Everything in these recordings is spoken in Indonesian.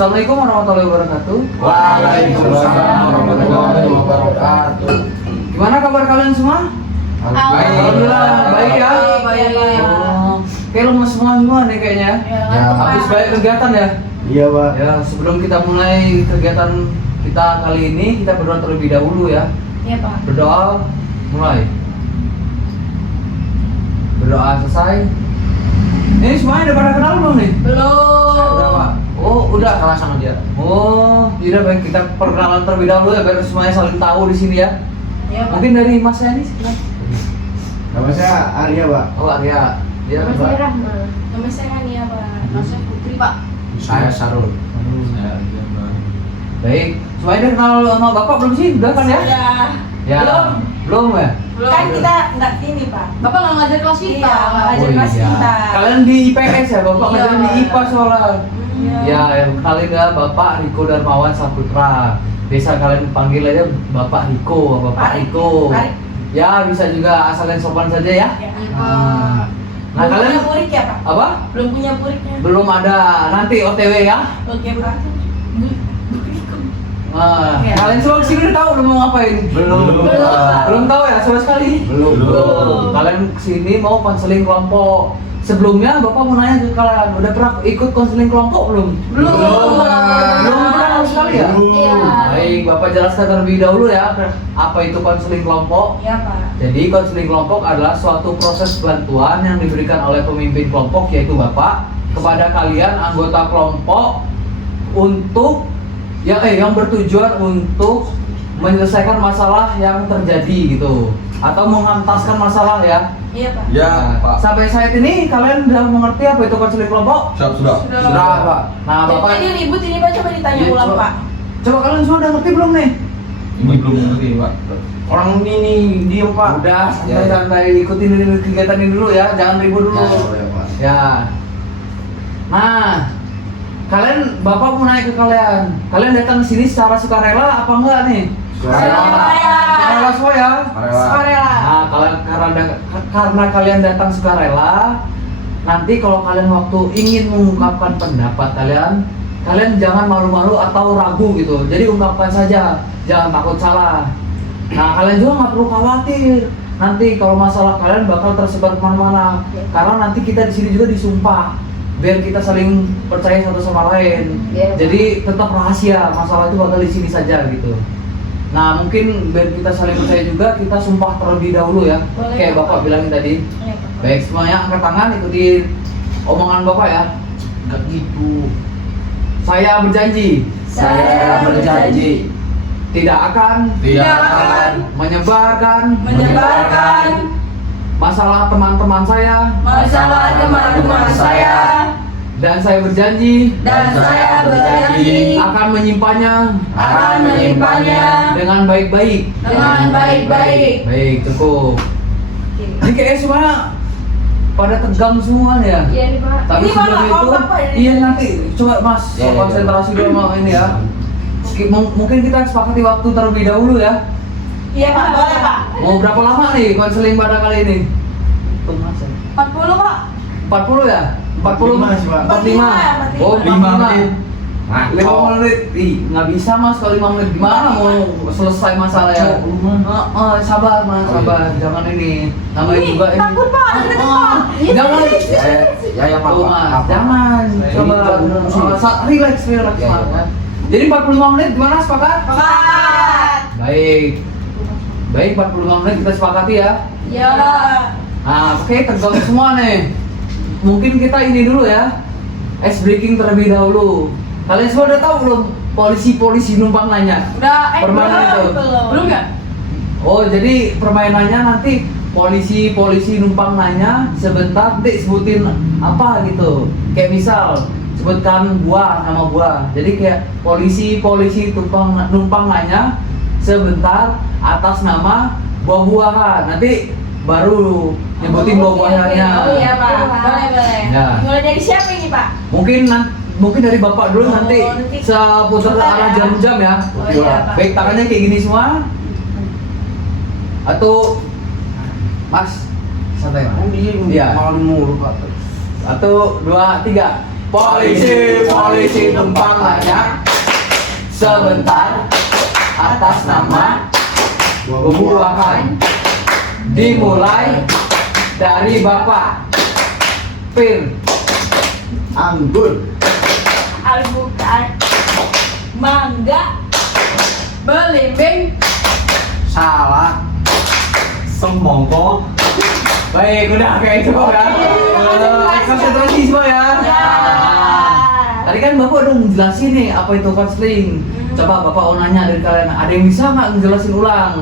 Assalamualaikum warahmatullahi wabarakatuh. Waalaikumsalam warahmatullahi wabarakatuh. Gimana kabar kalian semua? Alhamdulillah baik ya. Kayak lemes semua nih kayaknya. Ya. Habis banyak kegiatan ya. Iya, Pak. Ya sebelum kita mulai kegiatan kita kali ini, kita berdoa terlebih dahulu ya. Iya, Pak. Berdoa mulai. Berdoa selesai. Ini semuanya udah pada kenal belum nih? Belum. Udah Pak. Oh udah. Kalah sama dia. Oh, yaudah baik, kita perkenalan terlebih dahulu ya biar semuanya saling tahu di sini ya. Iya, Pak. Mungkin dari Mas Yani silakan. Nama saya Arya, Pak. Oh Arya. Dia Nama Mbak. saya Rahma. Nama saya Hania, Pak. Nama saya Putri, Pak. Saya Sarul. Baik. Semuanya udah kenal sama Bapak belum sih? Udah kan ya? Sudah. Ya. Belum. Belum ya? Kan kita nggak ini, Pak. Bapak nggak ngajar kelas kita. Iya, nggak ngajar Oh, kelas iya. kita. Kalian di IPS ya? Bapak Iya. ngajarin di IPA soalnya. Iya. Ya, yang kenalin ya Bapak Riko Darmawan Saputra. Biasa kalian panggil aja Bapak Riko, Bapak Pak Riko. Pak. Ya, bisa juga asal yang sopan saja ya. Ya. Nah, Belum kalian punya murid ya, Pak? apa? Belum punya muridnya. Belum ada, nanti OTW ya. Oke, Pak. Nah, Iya. kalian semua kesini udah tahu belum mau ngapain? Belum. Belum tahu ya sama sekali? Belum. Kalian kesini mau konseling kelompok. Sebelumnya Bapak mau nanya ke kalian, udah pernah ikut konseling kelompok belum? Belum. Belum pernah sama sekali ya? Iya. Baik, Bapak jelaskan terlebih dahulu ya apa itu konseling kelompok. Iya, Pak. Jadi konseling kelompok adalah suatu proses bantuan yang diberikan oleh pemimpin kelompok yaitu Bapak kepada kalian anggota kelompok untuk yang bertujuan untuk menyelesaikan masalah yang terjadi gitu atau mengentaskan masalah ya. Iya, Pak. Ya, Nah, Pak. sampai saat ini kalian sudah mengerti apa itu konseling kelompok? Sudah. Sudah, Pak. Nah, Bapak Ini ribut ini, Pak. Coba ditanya Iya, ulang, coba. Pak. coba kalian semua udah ngerti belum nih? Ini belum ngerti, Pak. Orang ini diem, Pak. Udah, santai-santai ikutin ini kegiatan ini dulu ya, jangan ribut dulu. Pak. Ya. Nah, kalian Bapak mau nanya ke kalian. Kalian datang ke sini secara sukarela apa enggak nih? Sukarela semua ya. Sukarela. Nah, karena kalian datang sukarela, nanti kalau kalian waktu ingin mengungkapkan pendapat kalian jangan malu-malu atau ragu gitu. Jadi ungkapkan saja, jangan takut salah. Nah, kalian juga nggak perlu khawatir. Nanti kalau masalah kalian bakal tersebar kemana-mana. Karena nanti kita di sini juga disumpah, biar kita saling percaya satu sama lain. Jadi tetap rahasia, masalah itu bakal di sini saja gitu. Nah, mungkin biar kita saling percaya juga, kita sumpah terlebih dahulu ya. Boleh, Kayak Pak. Bapak bilangin tadi. Iya, Pak. Baik, semuanya angkat tangan, ikutin omongan Bapak ya. Enggak gitu. Saya berjanji Saya berjanji tidak akan tidak akan menyebarkan masalah teman-teman saya, masalah teman-teman saya, dan saya berjanji dan saya berjanji akan menyimpannya dengan baik-baik. dengan baik-baik. Baik, cukup. Ini kayaknya semua pada tegang semua nih ya. Iya nih, Pak. Tapi Ini sebelum mana itu, mau Bapak ini? iya nanti coba Mas Ya, ya, konsentrasi dulu sama ini ya. Mungkin kita sepakati waktu terlebih dahulu ya. Iya, Pak. Boleh, Pak. Mau berapa lama nih konseling pada kali ini? 40, Pak. 40 ya? 40 45 sih, Pak. 45. 45. Oh, 5 menit. 5 menit. Ih, nggak bisa Mas kalau 5 menit gimana mau selesai masalahnya? Sabar Mas, sabar. Jangan ini. Namanya Ini, juga ini. takut, Pak. Ada depan. Jangan. Ya, Tuh, Pak. Mas, jangan. Coba relax Ya, Mas. ya. Jadi 45 menit gimana sepakat? Pak. Baik. Baik, 45 menit kita sepakati ya. Ya. Nah, oke, tegang semua nih. Mungkin kita ini dulu ya. Ice breaking terlebih dahulu. Kalian semua udah tahu belum? Polisi numpang nanya. Udah, Permainan itu. Belum ya? Oh, jadi permainannya nanti polisi numpang nanya sebentar, nanti sebutin apa gitu. Kayak misal sebutkan buah, nama buah. Jadi kayak polisi numpang nanya sebentar atas nama buah-buahan. Nanti baru nyebutin buah-buahannya. Oh iya, Pak. Boleh. Ya. Mulai dari siapa ini, Pak? Mungkin dari Bapak dulu, nanti nanti seputar sebentar arah ya. jam-jam ya. Oh iya, Pak. Baik, tangannya kayak gini semua. Atau Mas santai Mas. Iya. Iya. Malam mulu, Pak. 1, 2, 3. Polisi numpang banyak sebentar atas nama buah-buahan dimulai dari Bapak Pir Anggur. Alpukat, mangga, belimbing, Salah. Semongko. Baik, udah kayak itu ya. Konsentrasi semua ya. ya. Tadi kan Bapak udah menjelasin nih apa itu konseling. Coba Bapak mau nanya dari kalian, ada yang bisa nggak ngejelasin ulang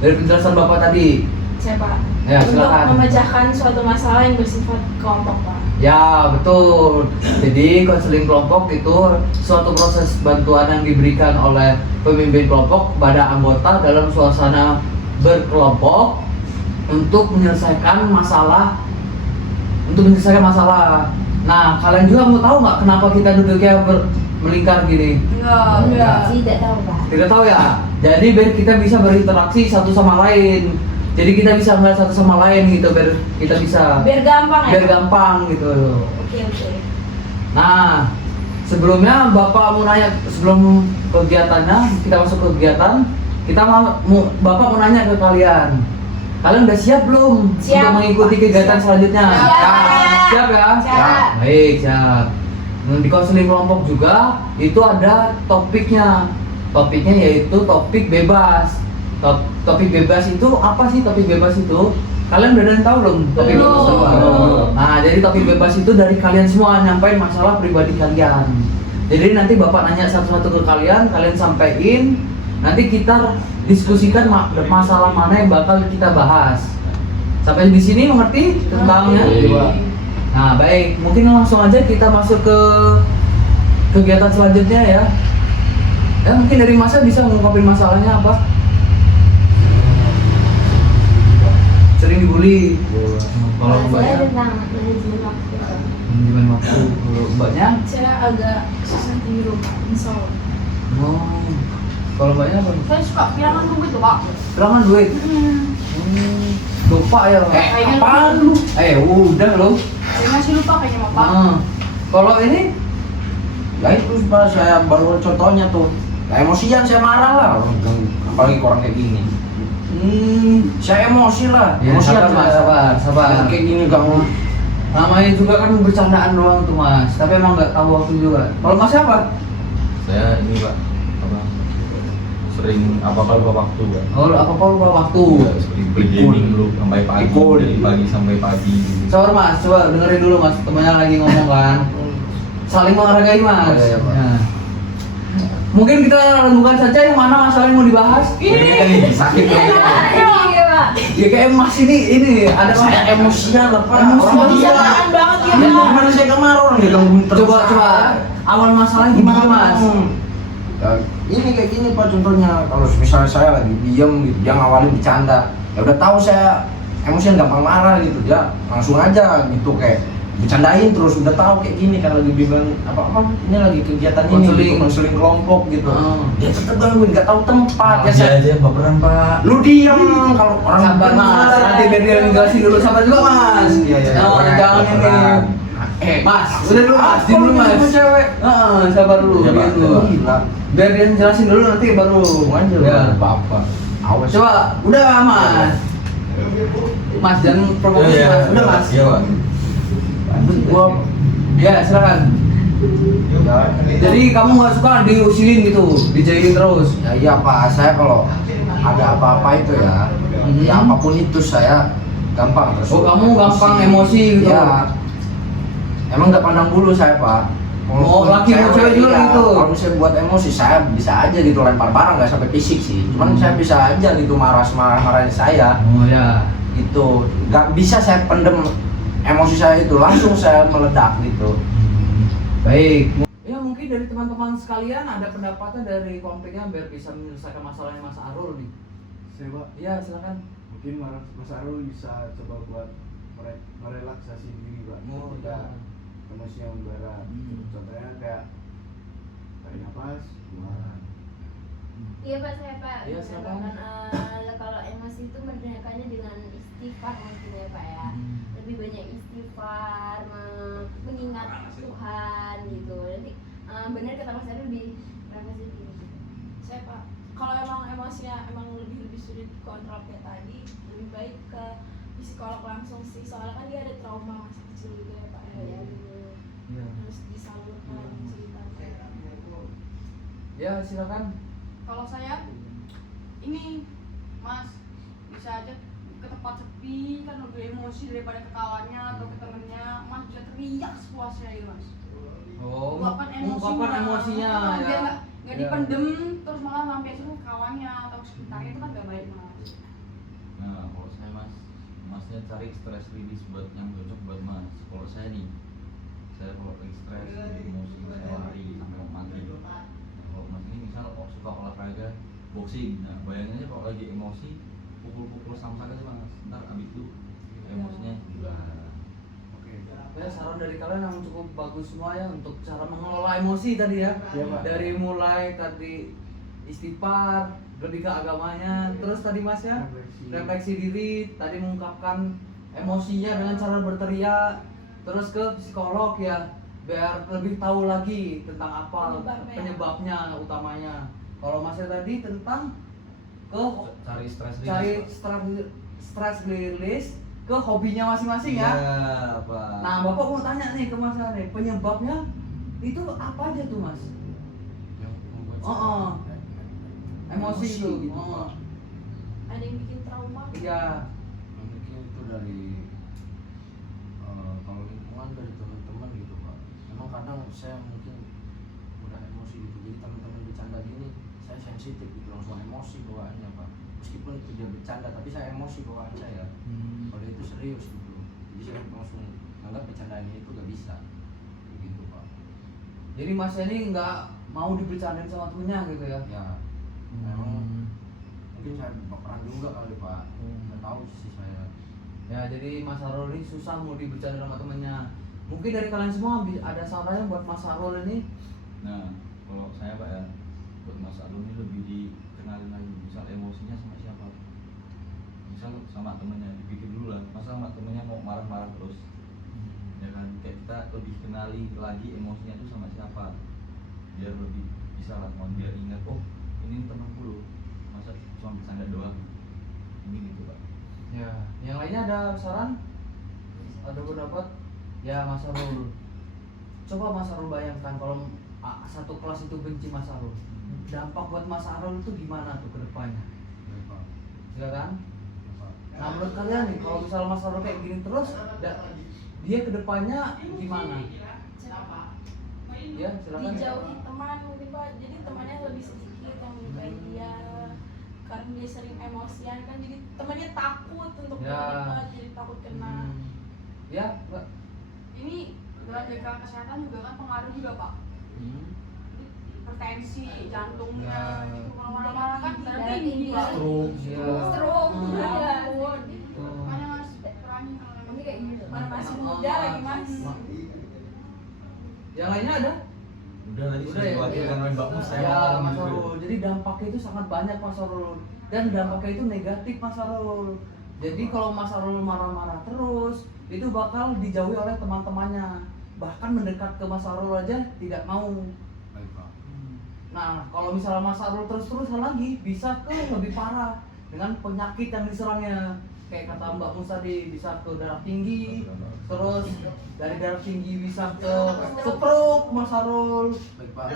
dari penjelasan Bapak tadi? Siapa? Ya, Untuk silakan. memecahkan suatu masalah yang bersifat kelompok, Pak. Ya, betul. Jadi konseling kelompok itu suatu proses bantuan yang diberikan oleh pemimpin kelompok kepada anggota dalam suasana berkelompok untuk menyelesaikan masalah. Nah, kalian juga mau tahu nggak kenapa kita duduknya melingkar gini? Enggak. Tidak tahu, Pak. Tidak tahu ya. Jadi biar kita bisa berinteraksi satu sama lain. Jadi kita bisa ngeliat satu sama lain gitu, biar kita bisa Biar gampang ya. biar gampang gitu. Oke. Nah, sebelumnya Bapak mau nanya sebelum kegiatannya, kita masuk ke kegiatan, Bapak mau nanya ke kalian. Kalian udah siap belum Siap. untuk mengikuti kegiatan Siap. selanjutnya? Siap. Siap ya? Siap. Baik, siap. Di konseling kelompok juga itu ada topiknya. Topiknya yaitu topik bebas. Topik bebas itu apa sih topik bebas itu? Kalian udah ada yang tahu belum topik Belum. bebas apa? Belum. Nah, jadi topik bebas itu dari kalian semua nyampein masalah pribadi kalian. Jadi nanti Bapak nanya satu-satu ke kalian sampein. Nanti kita diskusikan masalah mana yang bakal kita bahas. Sampai di sini mengerti tentangnya? Mengerti. Nah, baik. Mungkin langsung aja kita masuk ke kegiatan selanjutnya ya. Ya, mungkin dari Masa bisa ngungkapin masalahnya apa? Sering dibully. Kalau Saya Mbaknya tentang manajemen waktu. manajemen waktu. Kalau Mbaknya? Saya agak susah tidur, Pak. Insya Allah. Oh. Kalau Mbaknya apa? Saya suka kehilangan duit loh, Pak. Kehilangan duit. Lupa ya. Kayaknya Apaan lu? Udah lo. Saya masih lupa kayaknya, Pak. Kalau ini Ya itu Pak, saya baru contohnya tuh. Nah, emosian saya marah lah, apalagi orang kayak gini. Saya emosi lah. Ya, Emosian sabar, saya. sabar. Yang kayak gini kamu. namanya juga kan bercandaan doang tuh Mas, tapi emang nggak tahu waktu juga. Kalau Mas siapa? Saya ini Pak, apa? Sering apa-apa lupa waktu Pak. Oh, apa lupa waktu. Iya, seperti gaming dulu sampai pagi, Ikut. dari pagi sampai pagi. Sabar Mas, coba dengerin dulu Mas, temannya lagi ngomong kan. Saling menghargai Mas. Iya, Pak. Ya. Mungkin kita rembukan saja yang mana masalah yang mau dibahas. Ini sakit dong. Iya, Pak. Ya kayak Mas ini ada Saya emosian lah Pak. Emosian. Orang dia. Emosian banget ya, Ya, Pak. gimana saya kemarin orang dia gangguin terus. coba awal masalahnya gimana Mas? Ya, ini kayak gini Pak contohnya, kalau misalnya saya lagi diem gitu, dia ngawalin bercanda, ya udah tahu saya emosian gampang marah gitu, dia langsung aja gitu kayak bercandain terus, udah tahu kayak gini kan lagi bilang apa ini lagi kegiatan ini Konseling. gitu, konseling kelompok gitu, dia tetep gangguin, nggak tahu tempat ya Aja saya, aja baperan Pak. lu diem kalau orang Sabar Mas, nanti biar dia ngejelasin dulu, sabar juga Mas. Iya, iya. Oh, jangan ini. Mas, udah dulu Mas, di dulu Mas. Cewek. Sabar dulu, Iya, Pak. biar dulu. Gila. Biar dia jelasin dulu nanti baru Aja Ya. bapak. Awas. Coba, udah Mas. Mas jangan promosi Mas, udah Mas. Iya Pak. Gua Ya, silakan. Jadi kamu nggak suka diusilin gitu, dijailin terus. ya iya Pak, saya kalau ada apa-apa itu ya, ya apapun itu saya gampang terus. Oh, kamu gampang emosi gitu. Ya. Emang nggak pandang bulu saya Pak. Oh, laki mau cewek juga iya. gitu. Kalau misalnya buat emosi saya bisa aja gitu lempar barang, nggak sampai fisik sih. Cuman saya bisa aja gitu marah-marahin saya Oh ya. gitu. Nggak bisa saya pendem emosi saya itu, langsung saya meledak gitu. Baik. Ya mungkin dari teman-teman sekalian ada pendapatnya dari konfliknya biar bisa menyelesaikan masalahnya Mas Arul nih. Saya Pak, Iya, silakan. mungkin Mas Arul bisa coba buat merelaksasi diri Pak. Oh, Ketika ya. emosi yang membara. Contohnya kayak tarik nafas, keluar. Iya Pak, saya Pak. Iya, silakan. Kalau emosi itu meredakannya dengan istighfar mungkin ya Pak ya. Lebih banyak istighfar, mengingat Tuhan gitu. Nanti benar kata Mas Ari lebih refleksi gitu. Saya Pak, kalau emang emosinya emang lebih sulit dikontrol kayak tadi, lebih baik ke psikolog langsung sih. Soalnya kan dia ada trauma masa kecil juga ya Pak. Ya, Iya. harus disalurkan ceritanya. Ya, silakan. Kalau saya ini Mas bisa aja ke tempat sepi kan lebih emosi daripada ke kawannya atau ke temennya. Mas bisa teriak sepuasnya gitu Mas. Oh, Luapkan mengungkapkan emosinya Biar ya. nggak Ya. dipendem terus malah sampai suruh kawannya atau sekitarnya itu kan gak baik Mas. Nah, kalau saya masnya cari stress release buat yang cocok buat mas. Kalau saya nih, saya kalau lagi stres, lagi emosi, saya lari sampai mati. Nah, kalau mas ini misal suka olahraga, boxing. Nah, bayangin aja kalau lagi emosi, pukul-pukul samsak aja mas. Ntar abis itu emosinya hilang. Oke. Ya, saran dari kalian yang cukup bagus semua ya untuk cara mengelola emosi tadi ya. Iya, Pak. Dari mulai tadi istighfar, lebih ke agamanya, terus tadi Mas ya refleksi diri, tadi mengungkapkan emosinya dengan cara berteriak, terus ke psikolog ya biar lebih tahu lagi tentang apa penyebabnya utamanya. Kalau Mas tadi tentang ke Cari stress cari release. stress release ke hobinya masing-masing ya. Iya, Pak. Nah, Bapak mau tanya nih ke Mas nih, penyebabnya itu apa aja tuh Mas? Yang membuat Oh, emosi itu. gitu, Pak. Ada yang bikin trauma? Iya. Mungkin itu dari kalau lingkungan dari teman-teman gitu Pak. Memang kadang saya mungkin udah emosi gitu, jadi teman-teman bercanda gini saya sensitif gitu, langsung emosi bawaannya Pak. Meskipun itu dia bercanda tapi saya emosi bawaan saya. Kalau itu serius gitu, jadi saya langsung anggap bercandaan ini itu gak bisa begitu Pak. Jadi Mas ini nggak mau dibercandain sama temennya gitu ya? Ya memang mungkin saya baperan juga kali Pak, nggak tahu sih saya. Ya, jadi Mas Harul ini susah mau dibercandain sama temennya. Mungkin dari kalian semua ada sarannya buat Mas Harul ini? Nah, kalau saya Pak ya, buat Mas Alun ini lebih dikenalin lagi. Misal emosinya sama siapa? Misal sama temennya, dipikir dulu lah. Masa sama temennya mau marah-marah terus? Ya kan, kayak kita lebih kenali lagi emosinya itu sama siapa. Biar lebih bisa lah, mau biar ingat, oh ini temanku loh. Masa cuma bercanda doang? Ini gitu Pak. Ya, yang lainnya ada saran? Ada pendapat? Ya, Mas Harul. Coba Mas Harul bayangkan kalau satu kelas itu benci Mas Harul. Dampak buat Mas Harul itu gimana tuh ke depannya? Ya Pak. Ya kan? Ya, Pak. Nah, menurut kalian nih, kalau misalnya Mas Harul kayak gini terus, dia ke depannya gimana? Ya, silakan. Dijauhi teman mungkin Pak, jadi temannya lebih sedikit yang menyukai dia karena dia sering emosian kan, jadi temannya takut untuk Ya. terlibat, jadi takut kena. Ya, Mbak. Ini dalam jaga kesehatan juga kan pengaruh juga Pak. Hipertensi, jantungnya, Ya. gitu. Kalau marah-marah kan darah Darah tinggi tinggi. Pak. Stroke, ya. Stroke. Hmm. Iya. Ampun. Makanya harus kurangi kalau memang Ini kayak gitu. Mana masih muda lagi Mas. Yang lainnya ada? Udah tadi Udah sudah ya? diwakilkan oleh Mbak Mus. Saya Ya, ngomong Mas gitu. Harul. Jadi dampaknya itu sangat banyak Mas Harul. Dan dampaknya itu negatif Mas Harul. Jadi kalau Mas Harul marah-marah terus, itu bakal dijauhi oleh teman-temannya. Bahkan mendekat ke Mas Harul aja tidak mau. Baik Pak. Nah, kalau misalnya Mas Harul terus-terusan lagi, bisa ke lebih parah dengan penyakit yang diserangnya. Kayak kata Mbak Mus tadi, bisa ke darah tinggi, terus dari darah tinggi bisa ke stroke Mas Harul. Baik Pak.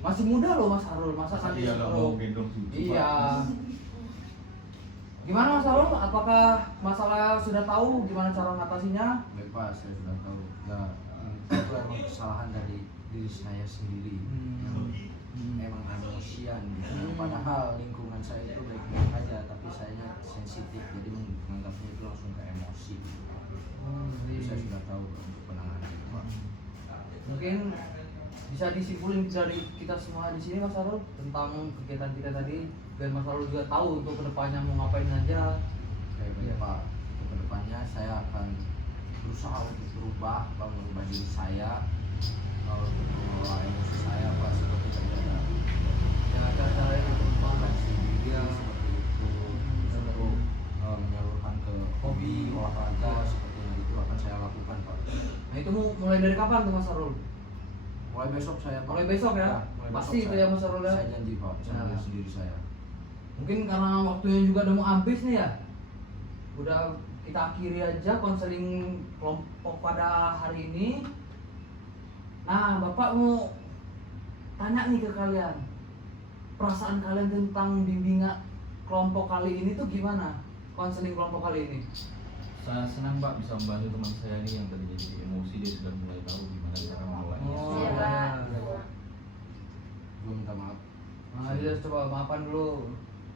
Masih muda loh Mas Harul, masa Masa nanti dia nggak mau stroke? gendong cucu, Iya. Pak? Gimana Mas Harul? Apakah masalah sudah tahu gimana cara mengatasinya? Baik Pak, saya sudah tahu. Ya, itu emang kesalahan dari diri saya sendiri yang emang emosian gitu. Padahal lingkungan saya itu baik-baik aja, tapi saya sensitif jadi menganggapnya itu langsung ke emosi. Jadi saya sudah tahu untuk penanganan itu Pak. Mungkin bisa disimpulin dari kita semua di sini Mas Harul tentang kegiatan kita tadi, biar Mas Harul juga tahu untuk kedepannya mau ngapain aja. Oke baik Iya. Pak. Untuk kedepannya saya akan berusaha untuk berubah, mengubah diri saya, untuk mengelola emosi saya Pak, seperti tadi ada Ya, cara-cara itu Mulai dari kapan tuh Mas Arul? Mulai besok saya Pak. Mulai besok ya? mulai Pasti besok itu saya- ya, Mas Arul ya? Saya janji Pak, sama Ya. diri sendiri saya. Mungkin karena waktunya juga udah mau habis nih ya. Udah kita akhiri aja konseling kelompok pada hari ini. Nah, Bapak mau tanya nih ke kalian. Perasaan kalian tentang bimbingan kelompok kali ini tuh gimana? Konseling kelompok kali ini. Saya senang Pak bisa membantu teman saya ini yang tadinya jadi emosi, dia sudah mulai tahu gimana cara mengelolanya. Oh, Iya, ya. Pak. Gue minta maaf. Nah, dia coba maafan dulu.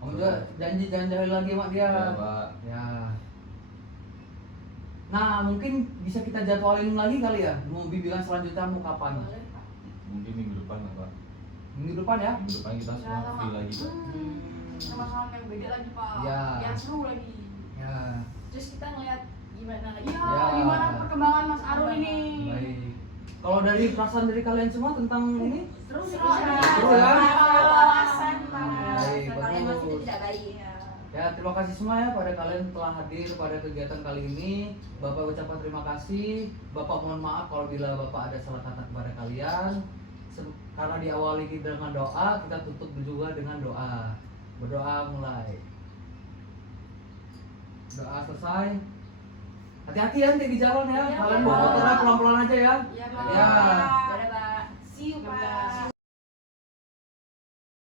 Om juga janji jangan jahil lagi sama dia. Ya Pak. Ya. Nah, mungkin bisa kita jadwalin lagi kali ya. Mau bimbingan selanjutnya mau kapan? Boleh, Pak. Mungkin minggu depan lah Pak. Minggu depan ya? Minggu depan kita semua sama. free lagi Pak. Sama-sama yang beda lagi Pak. Ya. Yang seru lagi. Ya. Terus kita ngeliat gimana lagi. Iya, Ya. gimana perkembangan Mas Arul ini? Baik. Kalau dari perasaan dari kalian semua tentang ini? Seru sih Seru, Pak. Seru ya? Wawasan, Pak. Baik, Kalau emosi itu bagus. tidak baik. Iya. Ya, terima kasih semua ya pada kalian telah hadir pada kegiatan kali ini. Bapak ucapkan terima kasih. Bapak mohon maaf kalau bila Bapak ada salah kata kepada kalian. Karena diawali kita dengan doa, kita tutup juga dengan doa. Berdoa mulai. Doa selesai. Hati-hati ya nanti di jalan ya. Iya, Kalian Pak. bawa motornya pelan-pelan aja ya. Iya Pak. Ya. Dadah, Pak. See you, Pak.